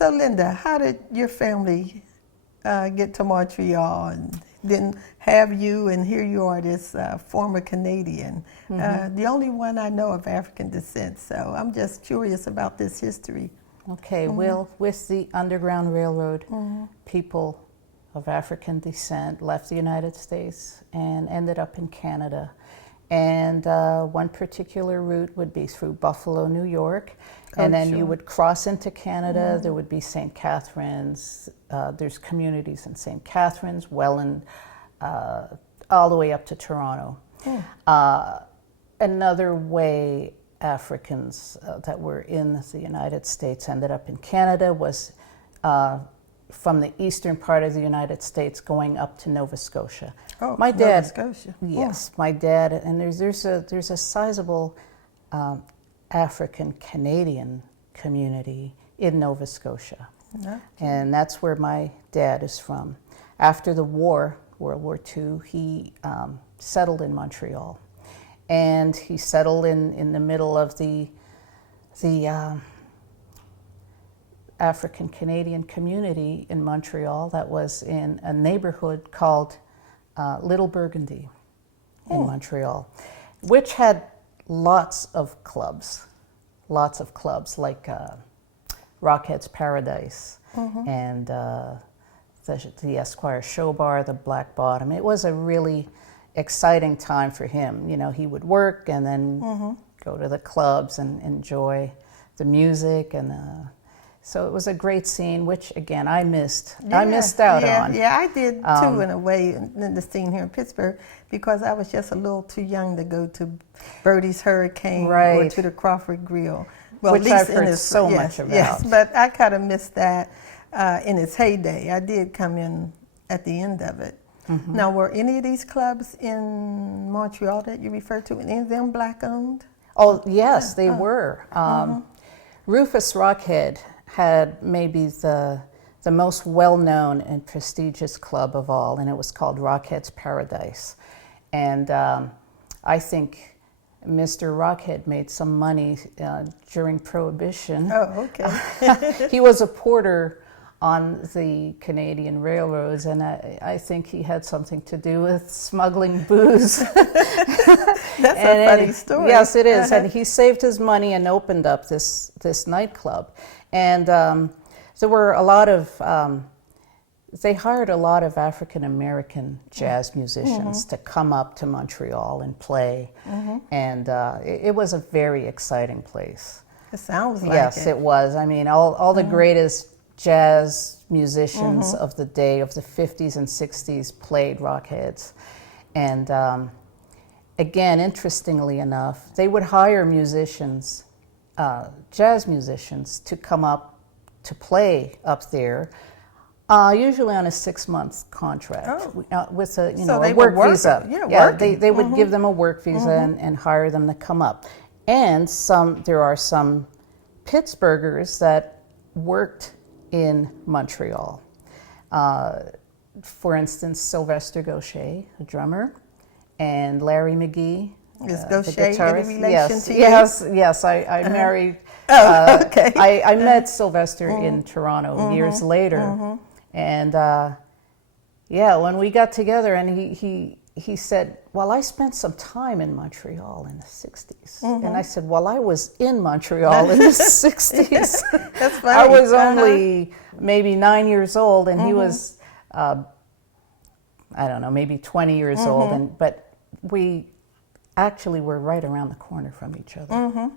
So Linda, how did your family get to Montreal and then have you, and here you are, this former Canadian, the only one I know of African descent. So I'm just curious about this history. Okay, well, with the Underground Railroad, people of African descent left the United States and ended up in Canada. And one particular route would be through Buffalo, New York, and then you would cross into Canada. There would be St. Catharines. There's communities in St. Catharines, Welland, all the way up to Toronto. Another way Africans that were in the United States ended up in Canada was from the eastern part of the United States going up to Nova Scotia. Oh, my dad, Nova Scotia. Yes, my dad, and there's a sizable African Canadian community in Nova Scotia, and that's where my dad is from. After the war, World War II, he settled in Montreal, and he settled in the middle of the African Canadian community in Montreal that was in a neighborhood called Little Burgundy in Montreal, which had lots of clubs like Rockhead's Paradise and the Esquire Show Bar, the Black Bottom. It was a really exciting time for him. You know, he would work and then go to the clubs and enjoy the music, and so it was a great scene, which again I missed. I missed out on. Yeah, I did too, in a way, in the scene here in Pittsburgh, because I was just a little too young to go to Birdie's Hurricane or to the Crawford Grill. Well, which at least I've heard so much about. Yes, but I kind of missed that in its heyday. I did come in at the end of it. Now, were any of these clubs in Montreal that you referred to, any of them black owned? Oh yes, they were. Rufus Rockhead had maybe the most well-known and prestigious club of all, and it was called Rockhead's Paradise. And I think Mr. Rockhead made some money during Prohibition. Oh, okay. He was a porter on the Canadian railroads, and I think he had something to do with smuggling booze. That's a funny story. Yes, it is. And he saved his money and opened up this nightclub. And there were a lot of, they hired a lot of African American jazz musicians to come up to Montreal and play. And it was a very exciting place. It sounds like Yes, it was. I mean, all the greatest jazz musicians of the day, of the 50s and 60s, played Rockheads. And again, interestingly enough, they would hire musicians, jazz musicians, to come up to play up there, usually on a 6-month contract with a a work visa. They would give them a work visa and hire them to come up. And there are some Pittsburghers that worked in Montreal. For instance, Sylvester Gaucher, a drummer, and Larry McGee, Is the Gaucher guitarist. any relation to you? Yes. I married. Okay. I met Sylvester in Toronto years later, and when we got together, and he said, "Well, I spent some time in Montreal in the '60s," and I said, "Well, I was in Montreal in the '60s. That's funny. I was only maybe 9 years old, and he was, I don't know, maybe 20 years old, but we actually were right around the corner from each other."